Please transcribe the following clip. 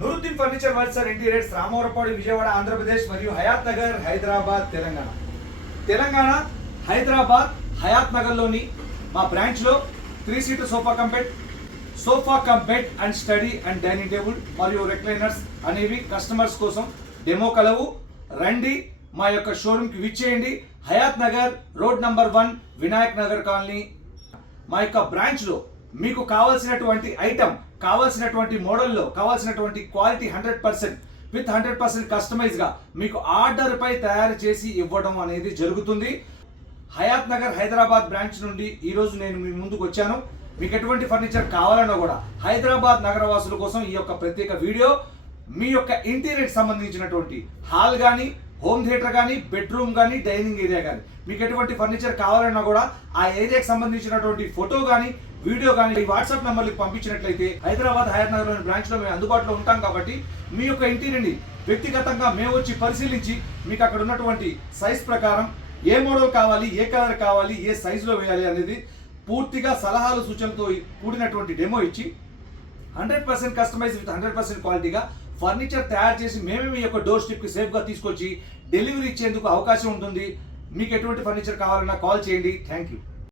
Nooruddin furniture works and interiors Ramavarappadu Vijayawada Andhra Pradesh మరియు హయాత్ నగర్ హైదరాబాద్ తెలంగాణ. తెలంగాణ హైదరాబాద్ హయాత్ నగర్లోని మా బ్రాంచ్లో three seater sofa కంపెట్ sofa cum bed and study and dining table మరియు recliners అనేవి customers కోసం demo కలవు. రండి మా యొక్క షోరూమ్కి విచ్చేయండి Hayathnagar road number one Vinayak Nagar colony. మా యొక్క బ్రాంచ్లో మీకు కావాల్సినటువంటి ఐటమ్ కావాల్సినటువంటి మోడల్లో కావాల్సినటువంటి quality hundred percent with hundred percent కస్టమైజ్గా మీకు ఆర్డర్పై తయారు చేసి ఇవ్వడం అనేది జరుగుతుంది. హయాత్ నగర్ హైదరాబాద్ బ్రాంచ్ నుండి ఈరోజు నేను మీ ముందుకు వచ్చాను. మీకు ఎటువంటి ఫర్నిచర్ కావాలన్నా కూడా హైదరాబాద్ నగరవాసుల కోసం ఈ యొక్క ప్రత్యేక వీడియో మీ యొక్క ఇంటీరియర్ సంబంధించినటువంటి హాల్ కానీ హోమ్ థియేటర్ కానీ బెడ్రూమ్ కానీ డైనింగ్ ఏరియా కానీ. మీకు ఎటువంటి ఫర్నిచర్ కావాలన్నా కూడా ఆ ఏరియాకి సంబంధించినటువంటి ఫోటో కానీ వీడియో కానీ వాట్సాప్ నెంబర్కి పంపించినట్లయితే హైదరాబాద్ హయర్ నగర్లోని బ్రాంచ్లో మేము అందుబాటులో ఉంటాం కాబట్టి మీ యొక్క ఇంటిని వ్యక్తిగతంగా మేము వచ్చి పరిశీలించి మీకు అక్కడ ఉన్నటువంటి సైజ్ ప్రకారం ఏ మోడల్ కావాలి ఏ కలర్ కావాలి ఏ సైజులో వేయాలి అనేది పూర్తిగా సలహాలు సూచనలతో కూడినటువంటి డెమో ఇచ్చి hundred percent customise with hundred percent క్వాలిటీగా ఫర్నిచర్ తయారు చేసి మేమే మీ యొక్క డోర్ స్టెప్కి సేఫ్గా తీసుకొచ్చి డెలివరీ ఇచ్చేందుకు అవకాశం ఉంటుంది. మీకు ఎటువంటి ఫర్నిచర్ కావాలన్నా కాల్ చేయండి. Thank you